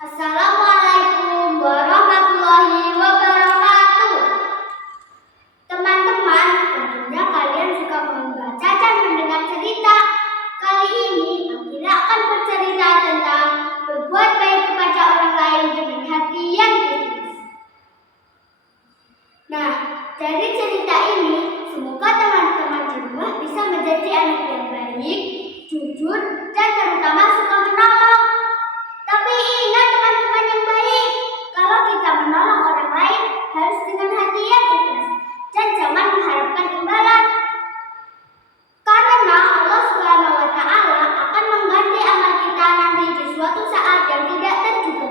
Assalamualaikum warahmatullahi wabarakatuh. Teman-teman, tentunya kalian suka membaca dan mendengar cerita. Kali ini Akila akan bercerita tentang berbuat baik kepada orang lain dengan hati yang ikhlas. Nah, dari cerita ini, semoga teman-teman di rumah bisa menjadi anak yang baik, jujur, dan terutama suka menolong. Tapi ingat teman-teman yang baik, kalau kita menolong orang lain harus dengan hati yang ikhlas dan jangan mengharapkan imbalan. Karena Allah Subhanahu wa Ta'ala akan mengganti amal kita nanti di suatu saat yang tidak terduga.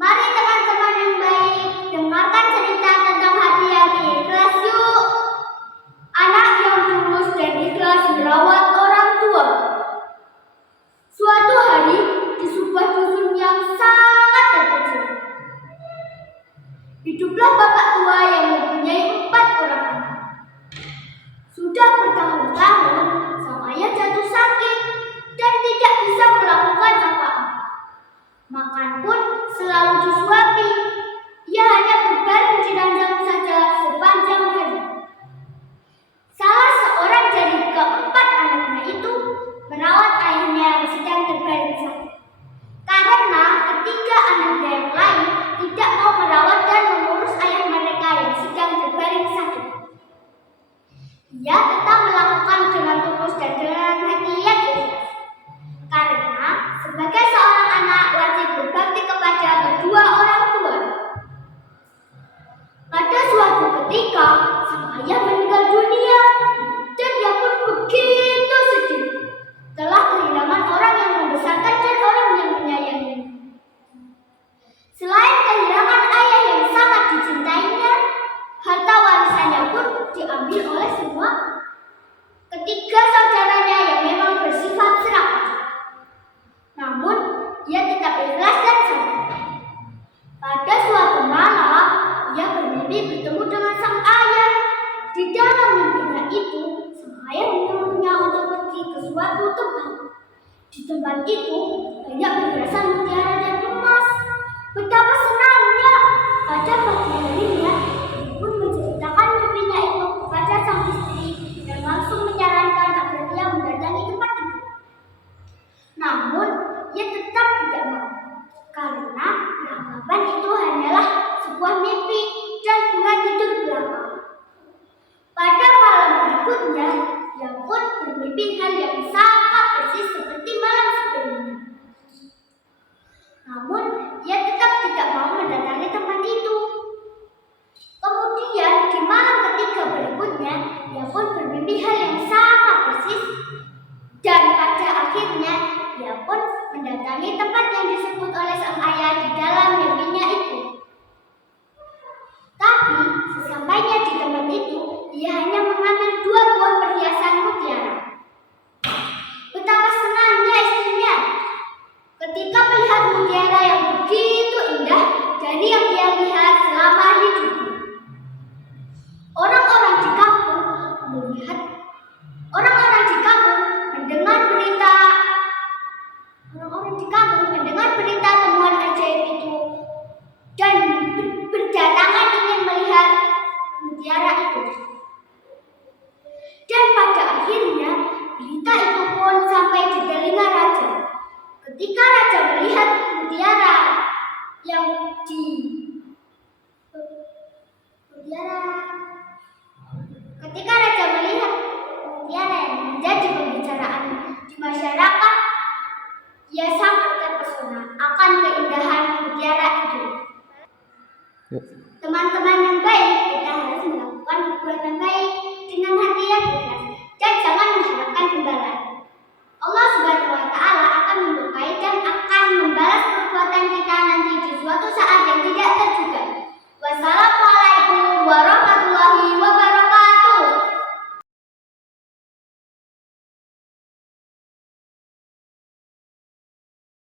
Mari teman-teman yang baik, dengarkan cerita tentang hati yang ikhlas yuk. Anak yang tulus dan ikhlas merawat orang tua. Suatu hari, di sebuah dusun yang sangat terpencil, hiduplah bapak tua yang mempunyai 4 orang anak. Sudah bertahun-tahun, sang ayah jatuh sakit dan tidak bisa melakukan apa-apa. Makan pun selalu disuapi. Ia hanya berbaring di ranjang saja sepanjang hari. Salah seorang dari keempat anaknya itu merawat ayahnya yang sedang terbaring sakit. Karena ketiga anaknya yang lain tidak mau merawat dan mengurus ayah mereka yang sedang terbaring sakit. Ia tetap melakukan dengan tulus dan dengan hati yang ikhlas. Karena sebagai seorang anak wajib berbakti kepada kedua orang tua. Pada suatu ketika, sang ayah meninggal dunia dan dia pun begitu sedih. Telah kehilangan orang yang membesarkan dan orang yang menyayangi. Selain kehilangan ayah yang sangat dicintainya, harta warisannya pun diambil oleh semua ketiga saudaranya yang memang bersifat serakah. Namun, ia tetap ikhlas dan sabar. Pada suatu malam, ia bermimpi bertemu dengan sang ayah. Di dalam mimpinya itu, sang ayah menyuruhnya untuk pergi ke suatu tempat. Di tempat itu, banyak perhiasan mutiara dan emas. Betapa senangnya. Pada pagi harinya, ia pun menceritakan mimpinya itu kepada sang istri dan langsung menyarankan agar ia mendatangi tempat itu. Namun, ia tetap tidak mau. Karena anggapan itu hanyalah sebuah mimpi dan bukan tidur belaka. Pada malam berikutnya, ia pun bermimpi hal yang sama persis seperti malam sebelumnya. Namun, ia tetap tidak mau mendatangi tempat itu. Kemudian, di malam ketiga berikutnya, ia pun bermimpi hal yang sama persis. Dan pada akhirnya, ia pun mendatangi tempat yang disebut oleh sang ayah di dalam mimpinya itu. Tapi, sesampainya di tempat itu, ia hanya mengambil 2 buah perhiasan mutiara. Betapa senangnya istrinya ketika melihat mutiara yang begitu indah dari yang ia lihat selama hidupnya. Orang-orang di kampung mendengar berita temuan ajaib itu dan berdatangan ingin melihat mutiara itu. Dan pada akhirnya berita itu pun sampai di telinga raja. Ketika raja melihat mutiara yang menjadi pembicaraan di masyarakat, ia sangat terpesona akan keindahan mutiara itu. Teman-teman yang baik, kita harus melakukan perbuatan baik dengan hati yang ikhlas dan jangan mengharapkan imbalan. Allah Subhanahu wa